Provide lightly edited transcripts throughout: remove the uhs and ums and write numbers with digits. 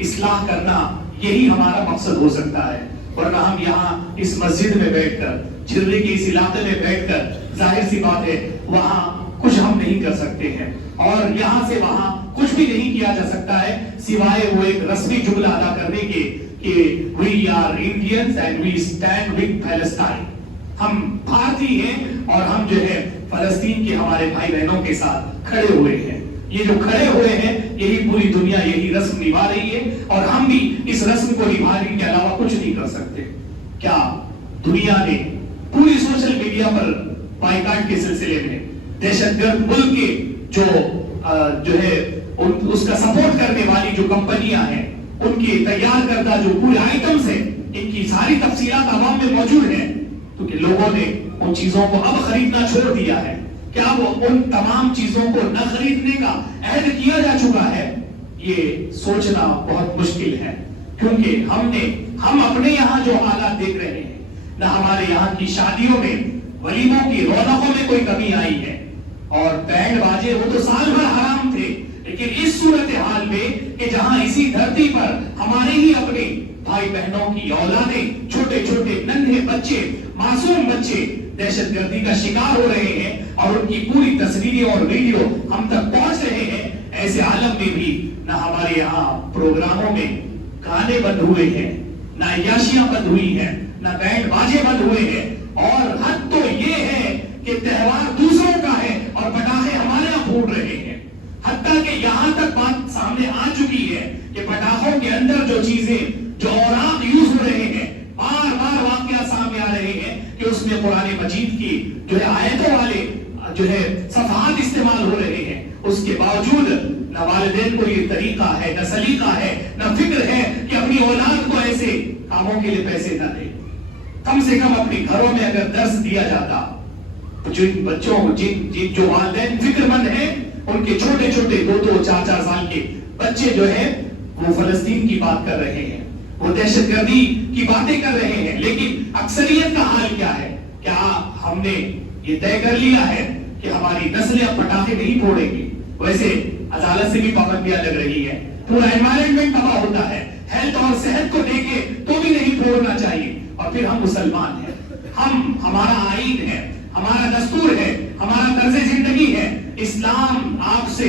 اصلاح کرنا یہی ہمارا مقصد ہو سکتا ہے، ورنہ ہم یہاں اس مسجد میں بیٹھ کر، چھرے کے اس علاقے میں بیٹھ کر، ظاہر سی بات ہے وہاں کچھ ہم نہیں کر سکتے ہیں، اور یہاں سے وہاں کچھ بھی نہیں کیا جا سکتا ہے سوائے وہ ایک رسمی جملہ ادا کرنے کے کہ we are Indians and we stand with Palestine. ہم بھارتی ہیں اور ہم جو ہے فلسطین کے ہمارے بھائی بہنوں کے ساتھ کھڑے ہوئے ہیں۔ یہ جو کھڑے ہوئے ہیں یہی پوری دنیا یہی رسم نبھا رہی ہے، اور ہم بھی اس رسم کو نبھانے کے علاوہ کچھ نہیں کر سکتے۔ کیا دنیا نے پوری سوشل میڈیا پر بائیکاٹ کے سلسلے میں دہشت گرد ملک کے جو ہے اس کا سپورٹ کرنے والی جو کمپنیاں ہیں، ان کی تیار کردہ جو پورے آئٹمز ہیں، ان کی ساری تفصیلات عوام میں موجود ہیں، تو کہ لوگوں نے ان چیزوں کو اب خریدنا چھوڑ دیا ہے؟ کیا وہ ان تمام چیزوں کو نہ خریدنے کا عہد کیا جا چکا ہے؟ یہ سوچنا بہت مشکل ہے، کیونکہ ہم اپنے یہاں جو حالات دیکھ رہے ہیں، نہ ہمارے یہاں کی شادیوں میں ولیموں کی رونقوں میں کوئی کمی آئی ہے، اور بینڈ باجے وہ تو سال بھر حرام تھے، لیکن اس صورتحال میں کہ جہاں اسی دھرتی پر ہمارے ہی اپنے بھائی بہنوں کی اولادیں، چھوٹے چھوٹے ننھے بچے، معصوم بچے دہشت گردی کا شکار ہو رہے ہیں، اور ان کی پوری تصویریں اور ویڈیو ہم تک پہنچ رہے ہیں، ایسے عالم میں بھی نہ ہمارے یہاں پروگراموں میں گانے بند ہوئے ہیں، نہ عیاشیاں بند ہوئی ہیں، نہ بینڈ باجے بند ہوئے ہیں، اور حد تو یہ ہے کہ تہوار دوسروں کا ہے اور پٹاخے ہمارے یہاں پھوٹ رہے ہیں۔ حتیٰ کہ یہاں تک بات سامنے آ چکی ہے کہ پٹاخوں کے اندر جو چیزیں، جو اوراق یوز ہو رہے ہیں، بار بار واقعات سامنے آ رہے ہیں کہ اس میں قرآن مجید کی جو ہے آیتوں والے جو ہے صفحات استعمال ہو رہے ہیں، اس کے باوجود نہ والدین کو یہ طریقہ ہے، نہ سلیقہ ہے، نہ فکر ہے کہ اپنی اولاد کو ایسے کاموں کے لیے پیسے نہ دے۔ کم سے کم اپنے گھروں میں اگر درس دیا جاتا، جن بچوں جو والدین فکر مند ہیں، ان کے چھوٹے چھوٹے 2-4 سال کے بچے جو ہیں وہ فلسطین کی بات کر رہے ہیں، وہ دہشت گردی کی باتیں کر رہے ہیں، لیکن اکثریت کا حال کیا ہے؟ کیا ہم نے یہ طے کر لیا ہے کہ ہماری نسلیں اب پٹاخے نہیں پھوڑیں گی؟ ویسے عدالت سے بھی پابندیاں لگ رہی ہے، پورا انوائرمنٹ تباہ ہوتا ہے، ہیلتھ اور صحت کو دیکھے تو بھی نہیں پھوڑنا چاہیے، اور پھر ہم مسلمان ہیں، ہمارا آئین ہے، ہمارا دستور ہے، ہمارا طرز زندگی ہے۔ اسلام آپ سے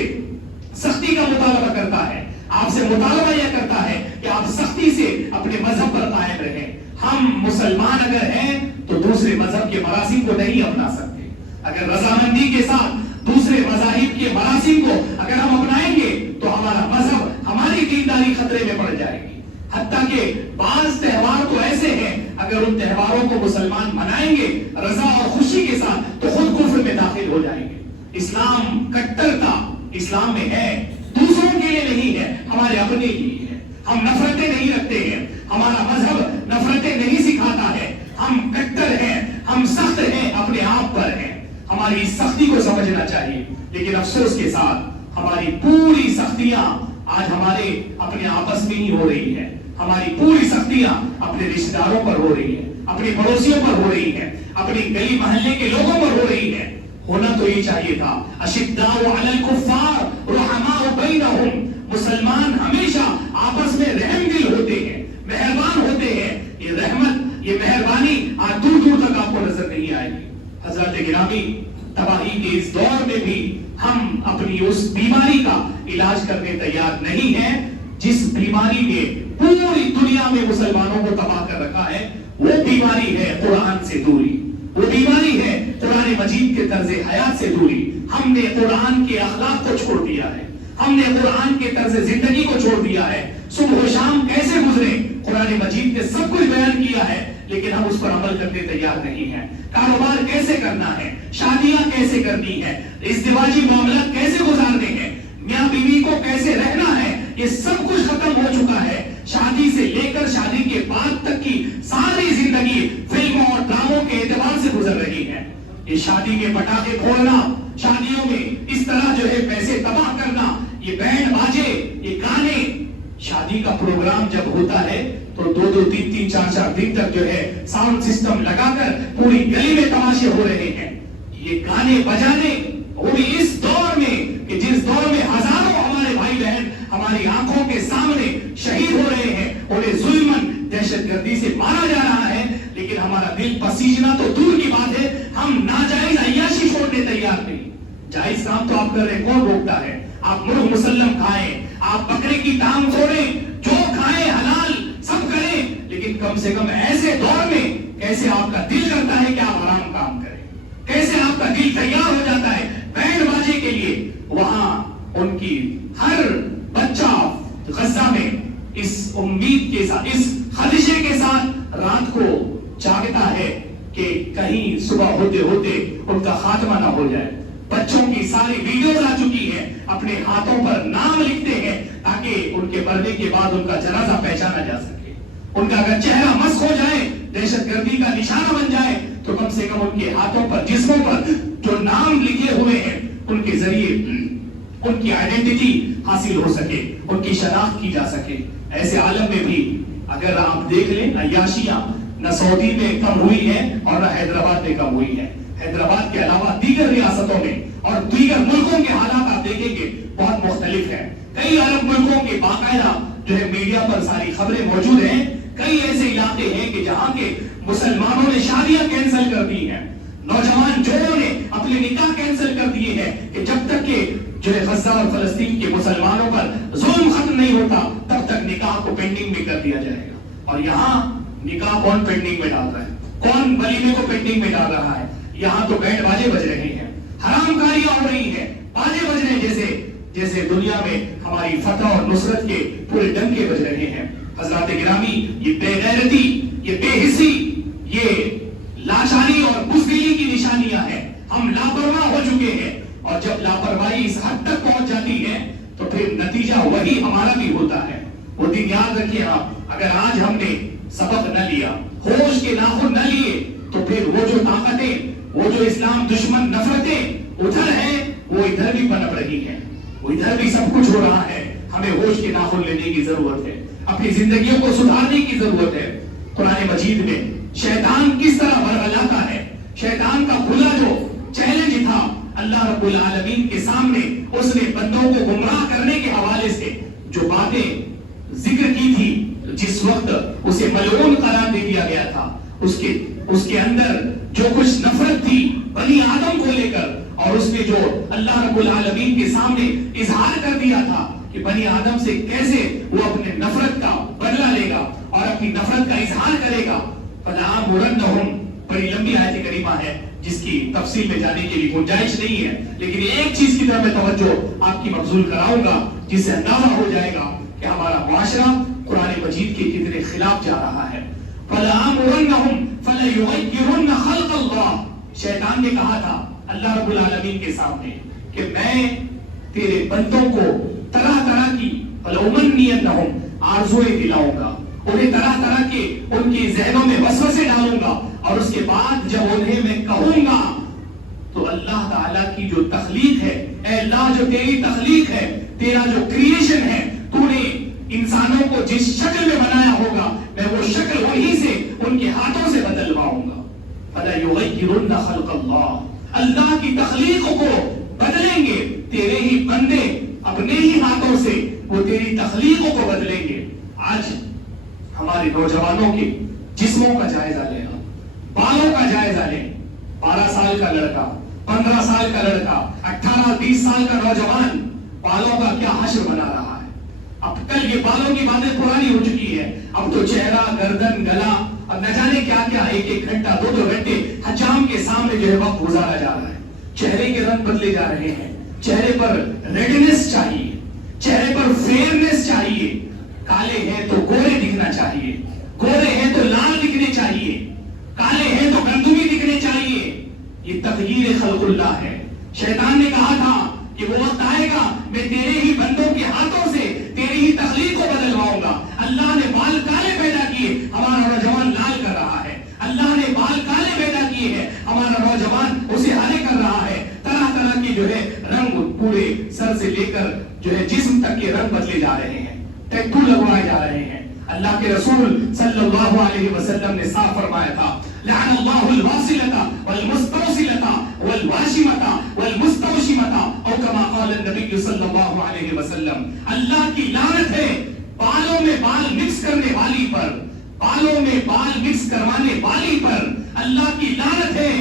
سختی کا مطالبہ کرتا ہے، آپ سے مطالبہ یہ کرتا ہے کہ آپ سختی سے اپنے مذہب پر قائم رہیں۔ ہم مسلمان اگر ہیں تو دوسرے مذہب کے مراسم کو نہیں اپنا سکتے۔ اگر رضامندی کے ساتھ دوسرے مذاہب کے مراسم کو اگر ہم اپنائیں گے تو ہمارا مذہب، ہماری دینداری خطرے میں پڑ جائے گی۔ حتیٰ کہ بعض تہوار تو ایسے ہیں اگر ان تہواروں کو مسلمان منائیں گے رضا اور خوشی کے ساتھ تو خود کفر میں داخل ہو جائیں گے۔ اسلام کٹرتا اسلام میں ہے، دوسروں کے لیے نہیں ہے، ہمارے اپنے لیے ہے۔ ہم نفرتیں نہیں رکھتے ہیں، ہمارا مذہب نفرتیں نہیں سکھاتا ہے، ہم کٹر ہیں، ہم سخت ہیں، اپنے آپ پر ہیں۔ ہماری اس سختی کو سمجھنا چاہیے، لیکن افسوس کے ساتھ ہماری پوری سختیاں آج ہمارے اپنے آپس میں ہی ہو رہی ہے۔ ہماری پوری سختیاں اپنے رشتہ داروں پر ہو رہی ہیں، اپنے پڑوسیوں پر ہو رہی ہیں، اپنی گلی محلے کے لوگوں پر ہو رہی ہے۔ ہونا تو یہ چاہیے تھا اشداء علی الکفار رحماء بینہم، مسلمان ہمیشہ آپس میں رحم دل ہوتے ہیں، مہربان ہوتے ہیں۔ یہ رحمت، یہ مہربانی آج دور دور تک آپ کو نظر نہیں آئے گی۔ حضرات گرامی، تباہی کے اس دور میں بھی ہم اپنی اس بیماری کا علاج کرنے تیار نہیں ہیں جس بیماری نے پوری دنیا میں مسلمانوں کو تباہ کر رکھا ہے۔ وہ بیماری ہے قرآن سے دوری، وہ بیماری ہے قرآن مجید کے طرز حیات سے دوری۔ ہم نے قرآن کے اخلاق کو چھوڑ دیا ہے، ہم نے قرآن کے طرز زندگی کو چھوڑ دیا ہے۔ صبح و شام کیسے گزرے قرآن مجید نے سب کچھ بیان کیا ہے، لیکن ہم اس پر عمل کرنے تیار نہیں ہیں۔ کاروبار کیسے کرنا ہے، شادیاں کیسے کرنی ہے، ازدواجی معاملات کیسے گزارنے ہیں، میاں بیوی کو کیسے رہنا ہے، یہ سب کچھ ختم ہو چکا ہے۔ شادی سے لے کر شادی کے بعد تک کی ساری زندگی فلموں اور ڈراموں کے اعتبار سے گزر رہی ہے۔ یہ شادی کے پٹاخے پھوڑنا، شادیوں میں اس طرح جو ہے پیسے تباہ کرنا، یہ بینڈ باجے، یہ گانے، شادی کا پروگرام جب ہوتا ہے تو 2-2, 3-3, 4-4 دن تک جو ہے ساؤنڈ سسٹم لگا کر پوری گلی میں تماشے ہو رہے ہیں۔ یہ گانے بجانے، وہ بھی اس دور میں کہ جس دور میں ہزاروں ہمارے بھائی بہن ہماری آنکھوں کے سامنے شہید انہیں ظلمن دہشت گردی سے مارا جا رہا ہے، لیکن ہمارا دل پسیجنا تو دور کی بات ہے، ہم ناجائز عیاشی چھوڑنے تیار نہیں۔ جائز کام تو آپ کر رہے ہیں، کون روکتا ہے؟ آپ مرغ مسلم کھائیں، آپ بکرے کی ٹانگ توڑیں، جو کھائیں حلال سب کریں، لیکن کم سے کم ایسے دور میں کیسے آپ کا دل کرتا ہے کہ آپ حرام کام کریں؟ کیسے آپ کا دل تیار ہو جاتا ہے بینڈ باجے کے لیے؟ وہاں ان کی ہر بچہ غزہ میں اس امید کے ساتھ، اس خدشے کے ساتھ رات کو جاگتا ہے کہ کہیں صبح ہوتے ہوتے ان کا خاتمہ نہ ہو جائے۔ بچوں کی ساری ویڈیوز آ چکی ہیں، اپنے ہاتھوں پر نام لکھتے ہیں تاکہ ان کے مرنے کے بعد ان کا جنازہ پہچانا جا سکے۔ ان کا اگر چہرہ مسخ ہو جائے، دہشت گردی کا نشانہ بن جائے، تو کم سے کم ان کے ہاتھوں پر، جسموں پر جو نام لکھے ہوئے ہیں ان کے ذریعے ان کی آئیڈینٹی حاصل ہو سکے، ان کی شناخت کی جا سکے۔ ایسے عالم میں بھی اگر آپ دیکھ لیں، عیاشیاں نہ سعودی میں کم ہوئی ہیں اور نہ حیدرآباد میں کم ہوئی ہیں۔ حیدرآباد کے علاوہ دیگر ریاستوں میں اور دیگر ملکوں کے حالات آپ دیکھیں گے بہت مختلف ہیں۔ کئی عرب ملکوں کے باقاعدہ جو ہے میڈیا پر ساری خبریں موجود ہیں۔ کئی ایسے علاقے ہیں کہ جہاں کے مسلمانوں نے شادیاں کینسل کر دی ہیں، نوجوان جوڑوں نے اپنے نکاح کینسل کر دیے ہیں کہ جب تک کہ جو ہے غزہ اور فلسطین کے مسلمانوں پر ظلم ختم نہیں ہوتا تب تک نکاح کو پینڈنگ میں کر دیا جائے گا۔ اور یہاں نکاح کون پینڈنگ میں ڈال رہا ہے؟ کون ولیمے کو پینڈنگ میں ڈال رہا ہے؟ یہاں تو بینڈ باجے بج رہے ہیں، حرام کاریاں ہو رہی ہیں، باجے بج رہے ہیں، جیسے دنیا میں ہماری فتح اور نصرت کے پورے ڈنکے بج رہے ہیں۔ حضرات گرامی، یہ بے غیرتی، یہ بے حسی، یہ لاچاری اور بزدلی کی نشانیاں ہیں۔ ہم لاپرواہ ہو چکے ہیں، اور جب لاپرواہی اس حد تک پہنچ جاتی ہے تو پھر نتیجہ وہی ہمارا بھی ہوتا ہے۔ وہ دن یاد رکھیے آپ، اگر آج ہم نے سبق نہ لیا، ہوش کے ناخن نہ لیے، تو پھر وہ جو طاقتیں، وہ جو اسلام دشمن نفرتیں ادھر ہیں، وہ ادھر بھی پنپ رہی ہیں، وہ ادھر بھی سب کچھ ہو رہا ہے۔ ہمیں ہوش کے ناخن لینے کی ضرورت ہے، اپنی زندگیوں کو سدھارنے کی ضرورت ہے۔ قرآن مجید میں شیطان کس طرح ورغلاتا ہے، شیطان کا کھلا جو چیلنج تھا اللہ رب العالمین کے سامنے، اس نے بندوں کو گمراہ کرنے کے حوالے سے جو باتیں ذکر کی تھی، جس وقت اسے ملعون قرار دے دیا گیا تھا، اس کے اندر جو کچھ نفرت تھی بنی آدم کو لے کر، اور اس نے جو اللہ رب العالمین کے سامنے اظہار کر دیا تھا کہ بنی آدم سے کیسے وہ اپنے نفرت کا بدلہ لے گا اور اپنی نفرت کا اظہار کرے گا۔ فَلَآمُرَنَّهُمْ، بڑی لمبی آیت کریمہ ہے جس کی تفصیل میں جانے کے لیے گنجائش نہیں ہے، لیکن ایک چیز کی طرف میں توجہ آپ کی مبذول کراؤں گا جس سے اندازہ ہو جائے گا کہ ہمارا معاشرہ قرآن مجید کے کتنے خلاف جا رہا ہے۔ فَلَآمُرَنَّهُمْ فَلَيُغَيِّرُنَّ خَلْقَ اللَّهِ، شیطان نے کہا تھا اللہ رب العالمین کے سامنے کہ میں تیرے بندوں کو طرح طرح کی فَلَأُمَنِّيَنَّهُمْ آرزوئیں دلاؤں گا، انہیں طرح طرح کے ان کی ذہنوں میں وسوسے ڈالوں گا، اور اس کے بعد جب انہیں میں کہوں گا تو اللہ تعالیٰ کی جو تخلیق ہے، اے اللہ جو تیری تخلیق ہے، تیرا جو کریشن ہے، تو نے انسانوں کو جس شکل میں بنایا ہوگا میں وہ شکل وہی سے ان کے ہاتھوں سے بدلواؤں گا۔ فَلَا يُغَيِّرُنَّ خَلْقَ اللَّهِ، اللہ کی تخلیق کو بدلیں گے تیرے ہی بندے، اپنے ہی ہاتھوں سے وہ تیری تخلیق کو بدلیں گے۔ آج ہمارے نوجوانوں کے جسموں کا جائزہ لینا، بالوں کا جائزہ لیں۔ 12 سال کا لڑکا، 15 سال کا لڑکا، 18-20 سال کا نوجوان بالوں کا کیا حشر بنا رہا ہے۔ اب کل یہ بالوں کی باتیں پرانی ہو چکی ہے، اب تو چہرہ، گردن، گلا، اب نہ جانے کیا کیا، ایک گھنٹہ 2 گھنٹے حجام کے سامنے جو ہے وقت گزارا جا رہا ہے۔ چہرے کے رنگ بدلے جا رہے ہیں، چہرے پر ریڈنس چاہیے، چہرے پر فیئرنس چاہیے، کالے ہیں تو گورے دکھنا چاہیے، گورے ہیں تو لال دکھنے چاہیے، کالے ہیں تو گندمی دکھنے چاہیے۔ یہ تغییر خلق اللہ ہے۔ شیطان نے کہا تھا کہ وہ وقت آئے گا میں تیرے ہی بندوں کے ہاتھوں سے تیری ہی تخلیق کو بدلواؤں گا۔ اللہ نے بال کالے پیدا کیے، ہمارا نوجوان لال کر رہا ہے۔ اللہ نے بال کالے پیدا کیے ہیں، ہمارا نوجوان اسے ہرے کر رہا ہے۔ طرح طرح کے جو ہے رنگ پورے سر سے لے کر جو ہے جسم تک کے رنگ بدلے جا رہے ہیں، ٹیٹو لگوائے جا رہے ہیں۔ اللہ کے رسول صلی اللہ علیہ وسلم نے صاف فرمایا تھا لعن اللہ الواصلۃ والمستوصلۃ والواشمۃ والمستوشمۃ او کما قال النبی صلی اللہ علیہ وسلم، اللہ کی لعنت ہے بالوں میں بال مکس کرنے والی پر، بالوں میں بال مکس کروانے والی پر اللہ کی لعنت ہے،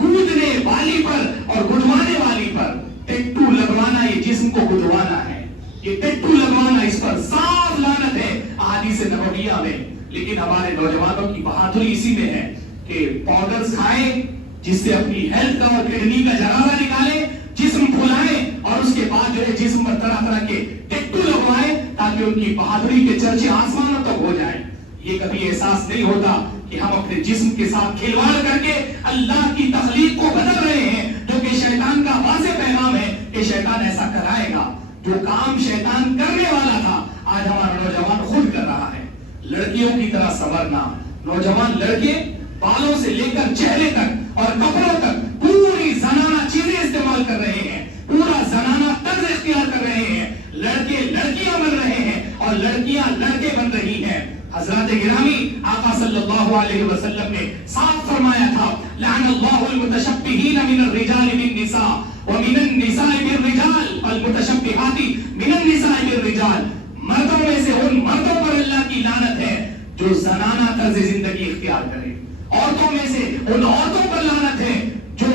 گودنے والی پر اور گدوانے والی پر۔ ٹیٹو لگوانا یہ جسم کو گدوانا ہے، یہ ٹیٹو لگوانا اس پر صاف لعنت ہے احادیث نبویہ میں۔ لیکن ہمارے نوجوانوں کی بہادری اسی میں ہے کہ پاؤڈرز کھائیں جس سے اپنی ہیلتھ اور کڈنی کا جنازہ نکالیں، جسم پھلائیں اور اس کے بعد جو ہے جسم پر طرح طرح کے ٹیٹو لگوائیں تاکہ ان کی بہادری کے چرچے آسمانوں تک ہو جائیں۔ یہ کبھی احساس نہیں ہوتا کہ ہم اپنے جسم کے ساتھ کھلواڑ کر کے اللہ کی تخلیق کو بدل رہے ہیں، جو کہ شیطان کا واضح پیغام ہے کہ شیطان ایسا کرائے گا۔ جو کام شیطان کرنے والا تھا آج ہمارا نوجوان خود کر رہا ہے۔ لڑکیوں کی طرح سنورنا، نوجوان لڑکے بالوں سے لے کر چہرے تک اور کپڑوں تک پوری زنانہ چیزیں استعمال کر رہے ہیں، پورا زنانہ طرز اختیار کر رہے ہیں۔ لڑکے لڑکیاں بن رہے ہیں اور لڑکیاں لڑکے بن رہی ہیں۔ حضرات گرامی، آقا صلی اللہ علیہ وسلم نے صاف فرمایا تھا لعن اللہ المتشبہین من الرجال بالنساء ومن النساء بالرجال المتشبہات من النساء بالرجال۔ مردوں میں سے ان مردوں پر اللہ کی لعنت ہے جو زنانہ طرز زندگی اختیار کرے، عورتوں میں سے ان عورتوں پر لعنت ہے جو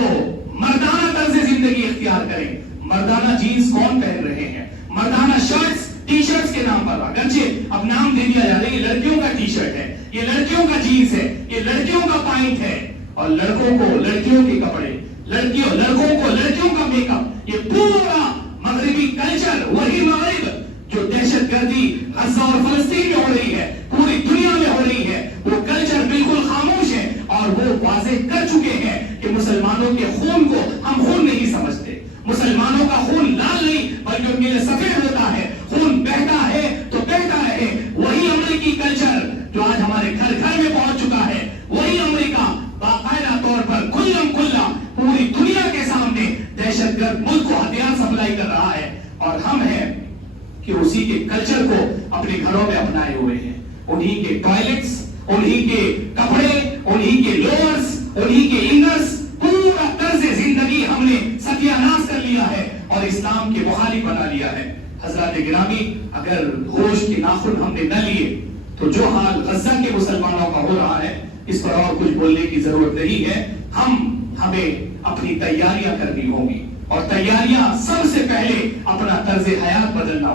مردانہ طرز زندگی اختیار کرے۔ مردانہ جینز کون پہن رہے ہیں؟ مردانہ شرٹس ٹی شرٹس کے نام پر، اگرچہ اب نام دے دیا جا رہا ہے یہ لڑکیوں کا ٹی شرٹ ہے، یہ لڑکیوں کا جینز ہے، یہ لڑکیوں کا پائنٹ ہے، اور لڑکوں کو لڑکیوں کے کپڑے، لڑکوں کو لڑکیوں کا میک اپ۔ یہ پورا مغربی کلچر، وہی مغرب جو دہشت گردی غزہ اور فلسطین میں ہو رہی ہے، پوری دنیا میں ہو رہی ہے، وہ کلچر بالکل خاموش ہے اور وہ واضح کر چکے ہیں کہ مسلمانوں کے خون کو ہم خون نہیں سمجھتے، مسلمانوں کا خون لال نہیں بلکہ ان کے لیے سفید ہوتا ہے، خون بہتا ہے تو بہتا ہے۔ وہی امریکی کلچر جو آج ہمارے گھر گھر میں پہنچ چکا ہے، وہی امریکہ باقاعدہ طور پر کھلم کھلا پوری دنیا کے سامنے دہشت گرد ملک کو ہتھیار سپلائی کر رہا ہے، اور ہم ہیں کہ اسی کے کلچر کو اپنے گھروں میں اپنائے ہوئے ہیں۔ انہی کے ٹوائلٹس، انہی کے کپڑے، انہی کے لوورز، انہی کے انرز، پورا طرز زندگی ہم نے ستیاناش کر لیا ہے اور اسلام کے مخالف بنا لیا ہے۔ حضرات گرامی، اگر ہوش کے ناخن ہم نے نہ لیے تو جو حال غزہ کے مسلمانوں کا ہو رہا ہے اس پر اور کچھ بولنے کی ضرورت نہیں ہے۔ ہمیں اپنی تیاریاں کرنی ہوگی، اور تیاریاں سب سے پہلے اپنا طرز حیات بدلنا ہوگا۔